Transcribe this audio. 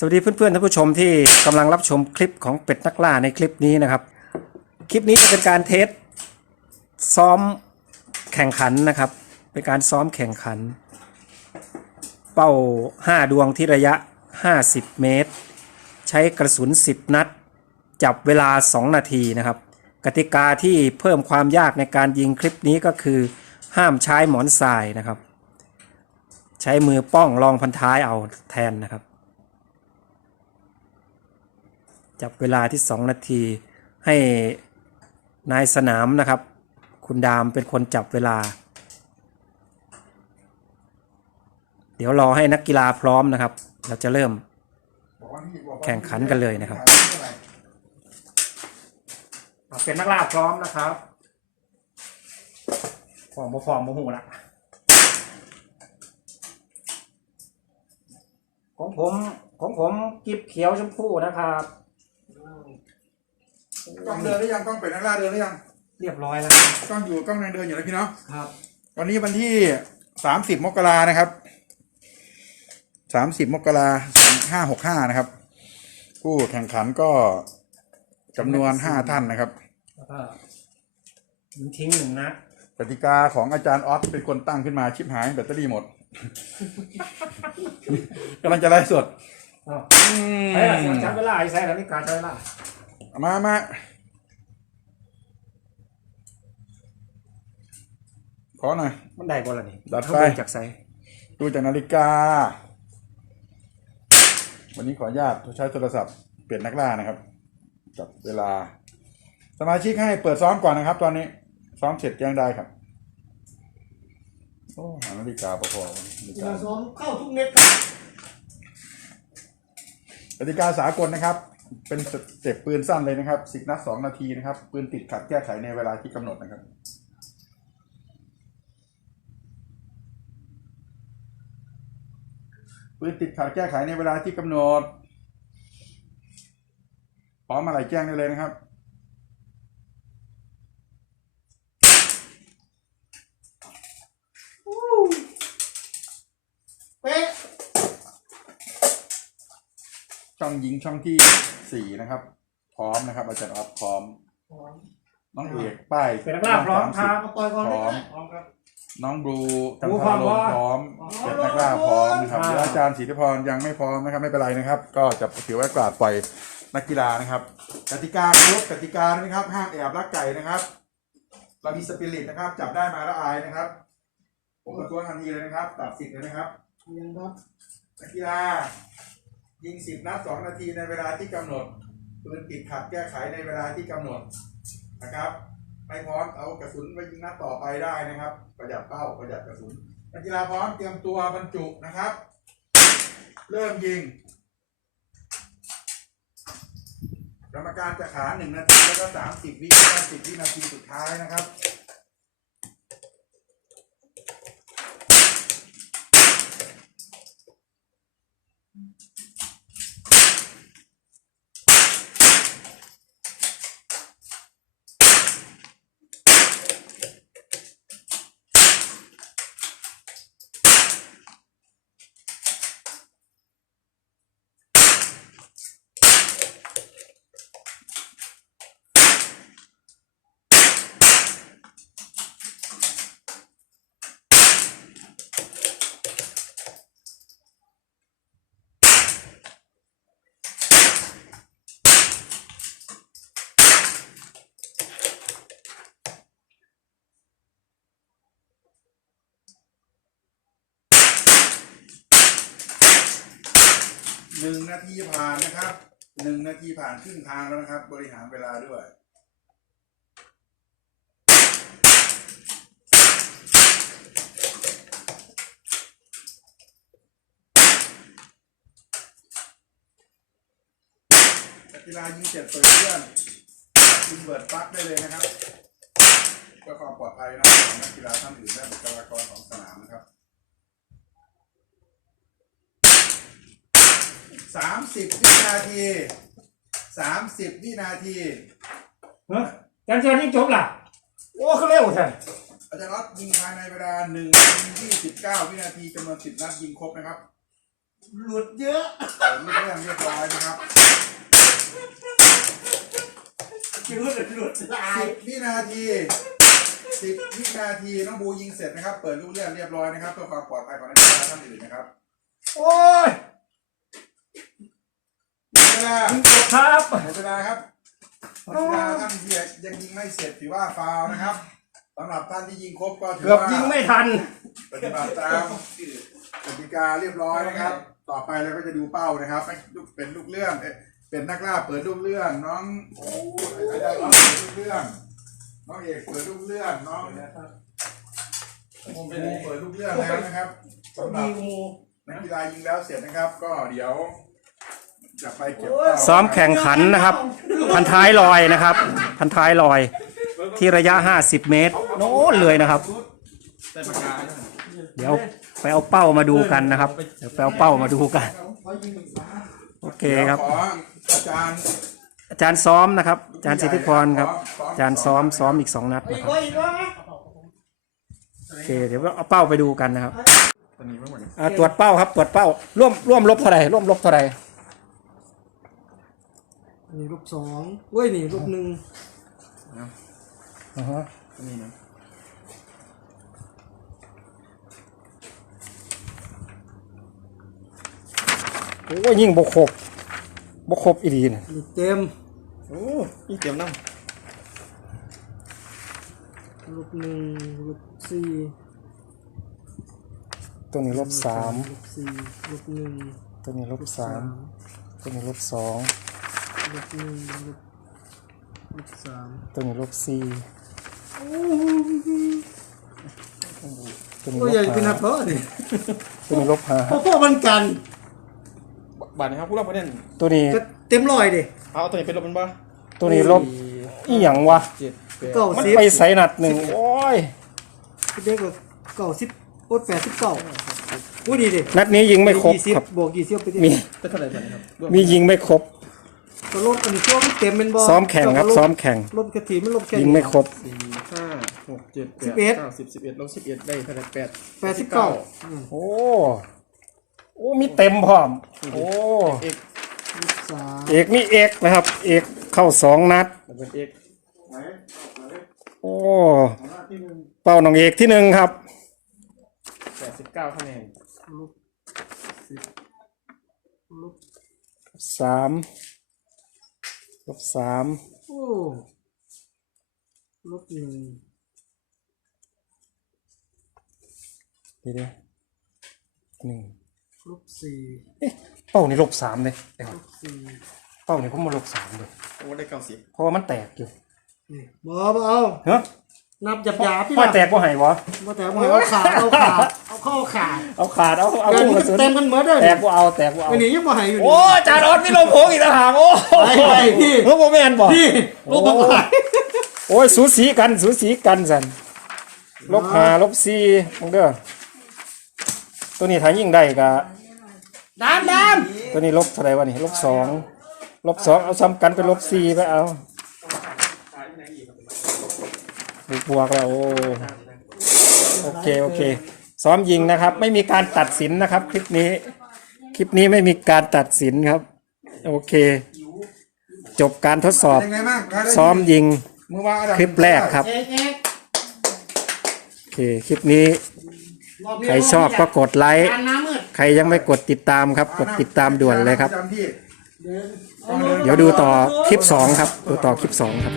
สวัสดีเพื่อนๆท่านผู้ชมที่กำลังรับชมคลิปของเป็ดนักล่าในคลิปนี้นะครับ คลิปนี้จะเป็นการเทสซ้อมแข่งขันนะครับ เป็นการซ้อมแข่งขัน เป้า 5 ดวงที่ระยะ 50 เมตร ใช้กระสุน 10 นัด จับเวลา 2 นาทีนะครับ กติกาที่เพิ่มความยากในการยิงคลิปนี้ก็คือห้ามใช้หมอนทรายนะครับ ใช้มือป้องรองพันท้ายเอาแทนนะครับ จับเวลาที่ 2 นาที ให้นายสนามนะครับ คุณดามเป็นคนจับเวลา เดี๋ยวรอให้นักกีฬาพร้อมนะครับ เราจะเริ่มแข่งขันกันเลยนะครับ เป็นนักล่าพร้อมนะครับฟอร์มบ่ฟอร์มบ่หูละของผมของผมกิบเขียวชมพูนะครับ กล้องเดินหรือยังกล้องเป็ดนักล่าเดินหรือยังเรียบร้อยแล้วกล้องอยู่กล้องยังเดินอยู่นะพี่เนาะครับวันนี้วันที่สามสิบมกรานะครับสามสิบมกราสองห้าหกห้านะครับ ผู้แข่งขันก็จำนวนห้าท่านนะครับแล้วก็ยิงทิ้งหนึ่งนัดกติกาของอาจารย์ออสเป็นคนตั้งขึ้นมาชิปหายแบตเตอรี่หมด กำลังจะไลฟ์สดอ้าวอืม ใช่ละจับเวลาไอ้ใช่แล้วนี่การจับเวลามามาขอหน่อย มันได้บ่ล่ะนี่ดัดไปเขาเบิ่งจากไซดูจากนาฬิกา วันนี้ขออนุญาตใช้โทรศัพท์เปลี่ยนนักล่านะครับ จับเวลา สมาชิกให้เปิดซ้อมก่อนนะครับ ตอนนี้ ซ้อมเสร็จแจ้งได้ครับ โอ้หานาฬิกาพอๆนาฬิกา ซ้อมเข้าทุกเม็ดครับ กติกาสากลนะครับ เป็นสเต็ปปืนสั้นเลยนะครับสิบนัดสองนาทีนะครับ ปืนติดขัดแก้ไขในเวลาที่กำหนดนะครับปืนติดขัดแก้ไขในเวลาที่กำหนดพร้อมอะไรแจ้งได้เลยนะครับ เป๊ะ ช่ องยิงช่องที่สี่นะครับ พร้อมนะครับ อาจารย์ออฟพร้อม น้องเอกป้ายเป็นนักล่าพร้อมครับปล่อยก่อนพร้อมพร้อมครับ น้องบลูกันบลูทาลมพร้อมพร้อม เป็ดนักล่าพร้อมนะครับอ่าเดี๋ยวอาจารย์ศรีธพรยังไม่พร้อมนะครับไม่เป็นไรนะครับ ก็จะถือว่ากราดปล่อยนักกีฬานะครับ กติกาครบกติกานะครับห้ามแอบลักไก่นะครับ เรามีสปิริตนะครับ จับได้มาแล้วอายนะครับ ผมประท้วงทันทีเลยนะครับ ตัดสิทธิ์เลยนะครับ ยังครับนักกีฬา ยิงสิบนัดสองนาทีในเวลาที่กำหนดปืนติดขัดแก้ไขในเวลาที่กำหนดนะครับไม่พร้อมเอากระสุนไปยิงนัดต่อไปได้นะครับ ประหยัดเป้าประหยัดกระสุนนักกีฬาพร้อมเตรียมตัวบรรจุนะครับ เริ่มยิงกรรมการจะขาหนึ่งนาทีแล้วก็สามสิบวินาทีวินาทีสุดท้ายนะครับ หนึ่งนาทีผ่านนะครับหนึ่งนาทีผ่านครึ่งทางแล้วนะครับ บริหารเวลาด้วยกีฬายิงเสร็จเปิดเครื่องยิงเปิดปลั๊กได้เลยนะครับเพื่อความปลอดภัยนะครับของนักกีฬาท่านอื่นและบุคลากรของสนามนะครับ สามสิบวินาทีสามสิบวินาทีเฮ้ยการเจอนี่จบล่ะ โอ้เขาเร็วแท้อาจารย์น็อตยิงภายในเวลาหนึ่งนาทียี่สิบเก้าวินาทีจำนวนสิบนัดยิงครบนะครับหลุดเยอะเปิดลูกเรื่องเรียบร้อยนะครับ คิวหลุดหลุดลายสิบวินาทีสิบวินาที น้องบูยิงเสร็จนะครับ เปิดลูกเรื่องเรียบร้อยนะครับเพื่อความปลอดภัยของนักกีฬาท่านอื่นนะครับ โอ้ย หมดเวลาครับหมดเวลาครับนักกีฬาท่านที่ยังยิงไม่เสร็จถือว่าฟาวล์นะครับสำหรับท่านที่ยิงครบก็ถือเกือบว่ายิงไม่ทัน ปฏิบัติตามกติกาเรียบร้อยนะครับ ต่อไปเราก็จะดูเป้านะครับให้ลูกเป็นลูกเรื่องเอ๊ะเป็นนักล่าเปิดลูกเรื่องน้องโอ้ยอาจารย์น้องเปิดลูกเรื่องน้องเอกเปิดลูกเรื่องน้องผมเป็นเปิดลูกเรื่องแล้วนะครับสำหรับงูนักกีฬายิงแล้วเสร็จนะครับ ก็เดี๋ยว จะไปเก็บเป้าซ้อมแข่งขันนะครับ พันท้ายลอยนะครับ พันท้ายลอย ที่ระยะ 50 เมตร โน้นเลยนะครับ เดี๋ยวไปเอาเป้ามาดูกันนะครับ เดี๋ยวไปเอาเป้ามาดูกัน โอเคครับ ขออาจารย์อาจารย์ซ้อมนะครับ อาจารย์สิทธิพรครับ อาจารย์ซ้อมซ้อมอีกสองนัดนะครับ โอเค เดี๋ยวเอาเป้าไปดูกันนะครับอ่าตรวจเป้าครับ ตรวจเป้า ร่วมร่วมลบเท่าไหร่ร่วมลบเท่าไหร่ นี่ลบสองเว้ยนี่ลบหนึ่งอ่าฮะโอ้ยยิ่งบกครบบกครบอีดีเนี่ยนี่เต็มโอ้ยเตรียมน้ลบหนึ่งลบสี่ตัวนี้ลบสามลบสี่ลบหนึ่งตัวนี้ลบสามตัวนี้ลบสอง ลบหนึ่งลบลบสามตัวนี้ลบสี่ตัวนี้ก็ลใหญ่บเป็นนัห้าบเพราะนี่ตัวนี้ลบห้าเพราะพวกมันกันำบาทนะครับผู้รับประเด็นตัวนี้ก็เต็มร้อยดิเอาตัวนี้เป็นลบเป็นบ้าตัวนี้ลบอีหยังวะเจ็ดแปดเก้ามันสิบไปใส่นัดหนึ่งโอ้ยเด็กก็เก้าสิบโอ๊ตแปดสิบเก้าอุ้ยดีดินัดนี้ยิงไม่ครบยี่สิบครับ บวกยี่สิบไปดิมีเป็นเท่าไหร่บาทนะครับรวมมียิงไม่ครบ ก็ลบอันนี้ช่วงเต็มเป็นบอซ้อมแข่งครับซ้อมแข่งลบกระถิ่นมันลบแค่ยิงไม่ครบสี่ห้าหกเจ็ดแปสิดบเอ็ดเก้าสิบสิบเอ็ดลบสิบเอ็ดได้เท่าไหร่แปดแปดสิบเก้าโอ้โอ้มีเต็มพร้อมโอ้เอกสามเอกมีเอกนะครับ เอกเข้าสองนัดมันเป็นเอกโอ้เป้าน้องเอกที่หนึ่งครับแปดสิบเก้าคะแนนลบสิบลบสาม ลบสามโอ้ลบหนึ่งเดี๋ยวหนึ่งลบสี่เอ๊ะเป้านี่ลบสามเลยเดี๋ยวลบสี่เป้านี่ผมมาลบสามเลยโอ้ได้เก้าสิบเพราะว่ามันแตกอยู่นี่บอบ่เอาเฮ้ย นับหยาบหยาบๆที่ว่าละแตกว่าไหวะบ่แต่บ่ให้เอาขาดเอาขาดเอาเข้าขาดเอาขาดเอาเอาเดี๋ยวลูกนี้กระสุนเต็มกันหมดเลยแตกว่าเอาแตกว่าเอาไอ้นี่ยังบ่ให้อยู่โอ้อาจารย์ออสมีลมโพงอีกต่างหากโอ้ไปไปพี่เฮ้ยโมแมนบอกพี่ลบบ่ไหลโอ้ยสูสีกันสูสีกันสันลบห้าลบสี่มึงเด้อตัวนี้ถ้ายิ่งได้กะดามดามตัวนี้ลบเท่าไหร่วะนี่ลบสองลบสองเอาซ้ำกันเป็นลบสี่ไปเอา บวกบวกแล้วโอ้โอเคโอเค ซ้อมยิงนะครับ ไม่มีการตัดสินนะครับ คลิปนี้ คลิปนี้ไม่มีการตัดสินครับ โอเค จบการทดสอบเป็นไงบ้างครับได้ซ้อมยิงมือวางอันดับคลิปแรกครับเอ๊ะเอ๊ะโอเคคลิปนี้ รอบนี้ใครชอบก็กดไลค์การน้ำมืดใครยังไม่กดติดตามครับ กดติดตามด่วนเลยครับประจำที่เดิน เดี๋ยวดูต่อคลิป2ครับ ดูต่อคลิป2ครับ